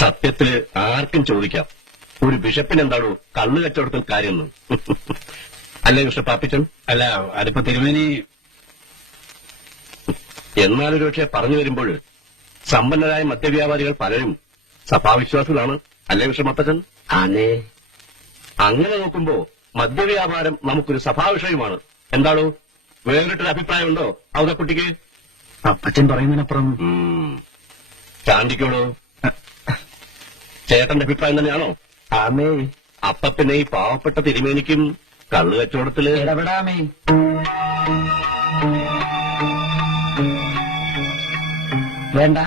സത്യത്തില് ആർക്കും ചോദിക്കാം, ഒരു ബിഷപ്പിന് എന്താണോ കള്ളു കച്ചവടത്തിൽ കാര്യമെന്ന്. അല്ലേ മിസ്റ്റർ പാപ്പിച്ചൻ? അല്ല, അതിപ്പോ തിരുമേനി. എന്നാലൊരു പക്ഷെ പറഞ്ഞു വരുമ്പോൾ സമ്പന്നരായ മദ്യവ്യാപാരികൾ പലരും സഭാവിശ്വാസികളാണ്. അല്ലേ മിസ്റ്റർ മത്തച്ചൻ? ആനേ. അങ്ങനെ നോക്കുമ്പോ മദ്യവ്യാപാരം നമുക്കൊരു സഭാവിഷയമാണ്. എന്താണോ, വേറിട്ടൊരു അഭിപ്രായമുണ്ടോ ഔതക്കുട്ടിക്ക്? അപ്പച്ചൻ പറയുന്നതിനപ്പുറം. ചാണ്ടിക്കോടോ, ചേട്ടന്റെ അഭിപ്രായം തന്നെയാണോ? ആമേ. അപ്പൊ പിന്നെ ഈ പാവപ്പെട്ട തിരുമേനിക്കും കള്ളു കച്ചവടത്തില് ഇടപെടാമേ. വേണ്ട,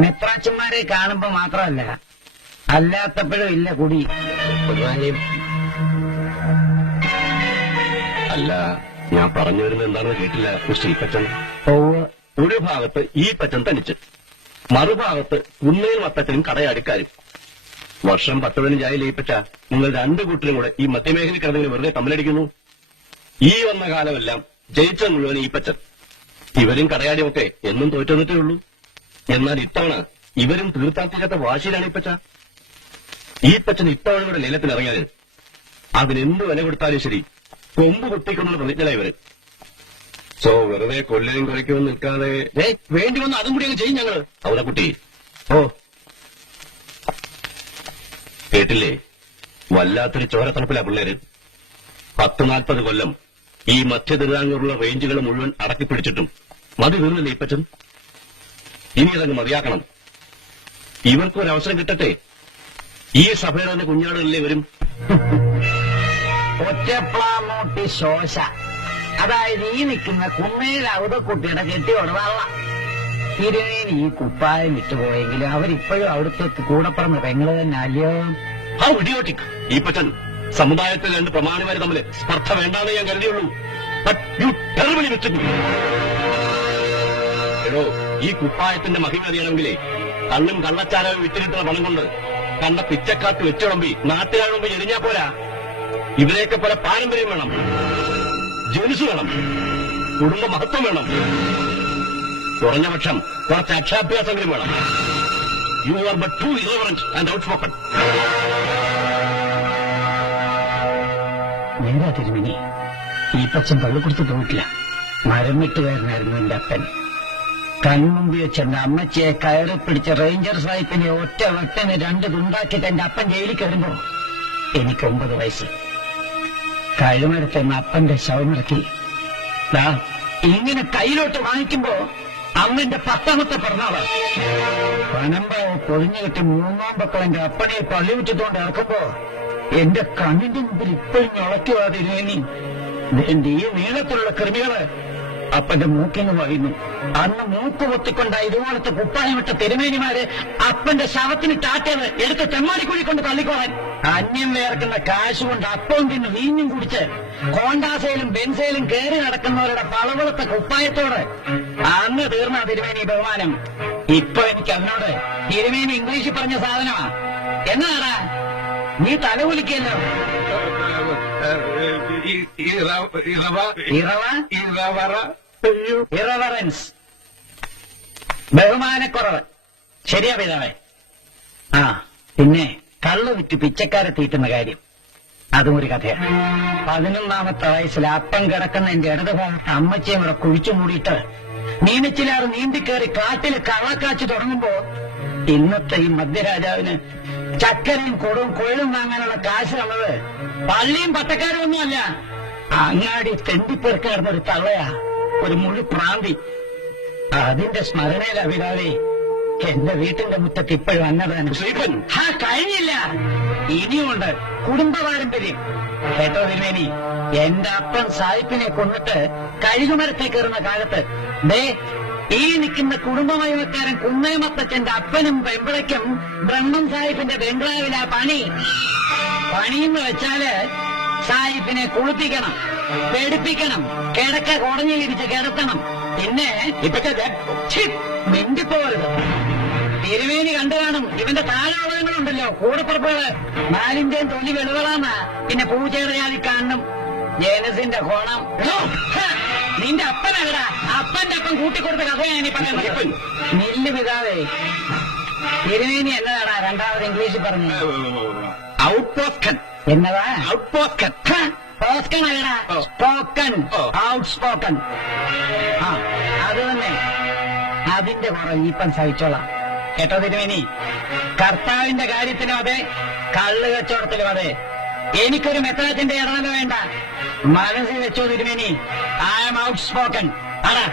മെത്രാച്ചന്മാരെ കാണുമ്പോ മാത്രമല്ല, അല്ലാത്തപ്പോഴും ഇല്ല കുടി. അല്ല, ഞാൻ പറഞ്ഞു വരുന്നത് എന്താണെന്ന് കേട്ടില്ല മിസ്റ്റർ ഈപ്പച്ചൻ. ഒരു ഭാഗത്ത് ഈ പച്ചൻ തനിച്ച്, മറുഭാഗത്ത് കുന്നേൽ മത്തച്ചനും കടയാടിക്കാരും. വർഷം 10-15 ഈപ്പച്ച, നിങ്ങൾ രണ്ടു കൂട്ടരും കൂടെ ഈ മധ്യമേഖല കിടന്നതിന് വെറുതെ തമ്മിലടിക്കുന്നു. ഈ വന്ന കാലമെല്ലാം ജയിച്ച മുഴുവൻ ഈപ്പച്ചൻ. ഇവരും കടയാടിയുമൊക്കെ എന്നും തോറ്റുവന്നിട്ടേ ഉള്ളൂ. എന്നാൽ ഇത്തവണ ഇവരും തീർത്താൻ തീരാത്ത വാശിയിലാണ് ഈപ്പച്ച. ഈപ്പച്ചൻ ഇത്തവണ കൂടെ ലേലത്തിൽ ഇറങ്ങിയാൽ അതിനെന്ത് വില കൊടുത്താലും ശരി, കൊമ്പ് കുത്തിക്കൊണ്ടുള്ള പ്രതിജ്ഞ ഇവര്. സോ വെറുതെ കൊല്ലുകയും കുറയ്ക്കുമെന്ന് നിൽക്കാതെ വേണ്ടി വന്ന് അതും കൂടി അങ്ങ് ചെയ്യും ഞങ്ങള്. അവനെ കുട്ടി, ഓ കേട്ടില്ലേ, വല്ലാത്തൊരു ചോരത്തണപ്പിലാ പിള്ളേര്. 10-40 കൊല്ലം ഈ മധ്യ തിരുവിതാംകൂറുള്ള റേഞ്ചുകൾ മുഴുവൻ അടക്കിപ്പിടിച്ചിട്ടും മതി തീർന്നില്ലേ ഈപ്പച്ചൻ? ഇനി അതങ്ങ് മതിയാക്കണം. ഇവർക്കൊരവസരം കിട്ടട്ടെ. ഈ സഭയുടെ തന്നെ കുഞ്ഞാടുകളിലേ വരും. ഒറ്റപ്ലാമൂട്ടി ശോശ, അതായത് ഈ നിൽക്കുന്ന കുന്നേൽ ഔതക്കുട്ടിയുടെ കെട്ടിയോട് വള്ള. തിരുമേനി ഈ കുപ്പായം വിട്ടുപോയെങ്കിലും അവരിപ്പോഴും അവിടുത്തെ കൂടപ്പറന്ന് പെങ്ങള് തന്നെ അല്ലയോ? ആ ഇഡിയോട്ടിക് ഈപ്പച്ചൻ, സമുദായത്തിൽ രണ്ട് പ്രമാണിമാര് തമ്മിൽ സ്പർദ്ധ വേണ്ടാന്നേ ഞാൻ കരുതിയുള്ളൂ. എടോ, ഈ കുപ്പായത്തിന്റെ മഹിമ അറിയണമെങ്കിലേ കണ്ണും കള്ളച്ചാരവും വിറ്റിരിട്ടുള്ള പണം കൊണ്ട് കണ്ട പിച്ചക്കാട്ട് വെച്ചുളമ്പി നാട്ടുകാരുടെ മുമ്പ് എരിഞ്ഞാ പോരാ. ഇവരെയൊക്കെ പോലെ പാരമ്പര്യം വേണം, ജനുസ് വേണം, കുടുംബ മഹത്വം വേണം, കുറഞ്ഞ പക്ഷം കുറച്ച് അക്ഷാഭ്യാസങ്ങളും വേണം. You are but too irreverent and outspoken. നേരാ തിരുമേനി, ഈ പച്ചൻ പള്ളിക്കുടുത്ത് പോയിട്ടില്ല. മരം വെട്ടുകാരനായിരുന്നു എന്റെ അപ്പൻ. കൺമുമ്പി വെച്ച് എന്റെ അമ്മച്ചിയെ കയറി പിടിച്ച റേഞ്ചർ സാഹിബിനെ ഒറ്റ വെട്ടന് 2 തുണ്ടാക്കിയിട്ട് എന്റെ അപ്പൻ ജയിലിൽ കയറുമ്പോ എനിക്ക് 9 വയസ്സ്. കഴുമരത്തെന്ന് അപ്പന്റെ ശവമിറക്കി ഇങ്ങനെ കയ്യിലോട്ട് വാങ്ങിക്കുമ്പോ അമ്മന്റെ 10ാമത്തെ പിറന്നാള്. പനമ്പാവ് പൊതിഞ്ഞുകെട്ടി 3ാം പക്കം എന്റെ അപ്പനെ പള്ളിമുറ്റത്തോണ്ട് ഇറക്കുമ്പോ എന്റെ കണ്ണിന്റെ മുമ്പിൽ ഇപ്പോഴും ഞൊളയ്ക്കുവാ തിരുവേനി. എന്റെ ഈ നീളത്തിലുള്ള കൃമികള് അപ്പന്റെ മൂക്കിന്ന് പറയുന്നു. അന്ന് മൂക്ക് പൊത്തിക്കൊണ്ട ഇതുപോലത്തെ കുപ്പായമിട്ട തിരുമേനിമാര് അപ്പന്റെ ശവത്തിന് ടാറ്റത് എടുത്ത് തെമ്മാടിക്കുഴി കൊണ്ട് തള്ളിക്കോളാൻ. അന്യം വേർക്കുന്ന കാശ് കൊണ്ട് അപ്പവും തിന്ന് വീഞ്ഞും കുടിച്ച് കോണ്ടാസയിലും ബെൻസയിലും കയറി നടക്കുന്നവരുടെ പളവളത്തെ കുപ്പായത്തോട് അന്ന് തീർന്ന തിരുമേനി ബഹുമാനം. ഇപ്പൊ എനിക്ക് അതിനോട് തിരുമേനി ഇംഗ്ലീഷിൽ പറഞ്ഞ സാധനമാ. എന്നാടാ നീ തലകുലിക്കല്ലോ? ഇറവറൻസ്, ബഹുമാനക്കുറവ്. ശരിയാ പിതാവേ. ആ പിന്നെ കള്ളു വിറ്റ് പിച്ചക്കാരെ തീറ്റുന്ന കാര്യം, അതും ഒരു കഥയാണ്. 11ാമത്തെ വയസ്സിൽ അപ്പം കിടക്കുന്ന എന്റെ ഇടതുഭാഗത്ത് അമ്മച്ചയും കൂടെ കുഴിച്ചു മൂടിയിട്ട് നീനച്ചിലാറ് നീന്തിക്കേറി കാട്ടിൽ കള്ളക്കാച്ചു തുടങ്ങുമ്പോ ഇന്നത്തെ ഈ മധ്യരാജാവിന് ചക്കരയും കൊടും കൊഴിലും വാങ്ങാനുള്ള കാശ് തന്നത് പള്ളിയും പട്ടക്കാരും ഒന്നുമല്ല, അങ്ങാടി തെണ്ടിപ്പെറുക്കാർന്ന ഒരു തള്ളയാ, ഒരു മുഴു പ്രാന്തി. അതിന്റെ സ്മരണയില പിതാവേ എന്റെ വീട്ടിന്റെ മുറ്റത്ത് ഇപ്പോഴും അന്നതാണ്. കഴിഞ്ഞില്ല, ഇനിയുമുണ്ട് കുടുംബ പാരമ്പര്യം. കേട്ടോ തിരുമേനി, എന്റെ അപ്പൻ സാഹിബിനെ കൊന്നിട്ട് കഴുകുമരത്തെ കയറുന്ന കാലത്ത് ഈ നിൽക്കുന്ന കുടുംബമൈവക്കാരൻ കുന്നേമത്തച്ഛന്റെ അപ്പനും പെമ്പിളയ്ക്കും ബ്രഹ്മം സാഹിബിന്റെ ബംഗ്ലാവിലാ പണിയെന്ന് വെച്ചാല് സാഹിബിനെ കുളിപ്പിക്കണം, പേടിപ്പിക്കണം, കിടക്ക കുടഞ്ഞിലിരിച്ച് കിടത്തണം. പിന്നെ മിണ്ടിപ്പോരുത്. തിരുമേനി കണ്ടു കാണും, ഇവന്റെ താഴാവളങ്ങളുണ്ടല്ലോ കൂടപ്പുറപ്പുകള് 4 തൊലി വെളുകളാന്നാ. പിന്നെ പൂച്ചയുടെ ജാതി കാണും ജേനസിന്റെ കോണം. നിന്റെ അപ്പനല്ലടാ, അപ്പന്റെ അപ്പം കൂട്ടിക്കൊടുത്ത കഥയാണ് ഈ പറയുന്നത്. നില്ല് പിതാവേ, തിരുമേനി എന്നതാടാ രണ്ടാമത് ഇംഗ്ലീഷിൽ പറഞ്ഞു? ഔട്ട് പോസ്കൻ. എന്നതാ? ഔട്ട് പോസ്കൻ. പോസ്കൻ അല്ലടാ, ഓ. സ്പോക്കൺ. ഓ. Out spoken. ആ അത് തന്നെ. അതിന്റെ കുറവ് ഇപ്പം സഹിച്ചോളാം കേട്ടോ തിരുമേനി. കർത്താവിന്റെ കാര്യത്തിലും അതെ, കള്ള് കച്ചവടത്തിലും അതെ. എനിക്കൊരു മെത്രാത്തിന്റെ ഇടനില വേണ്ട. മനസ്സിൽ വെച്ചോ തിരുമേനി. I am outspoken. ആടാ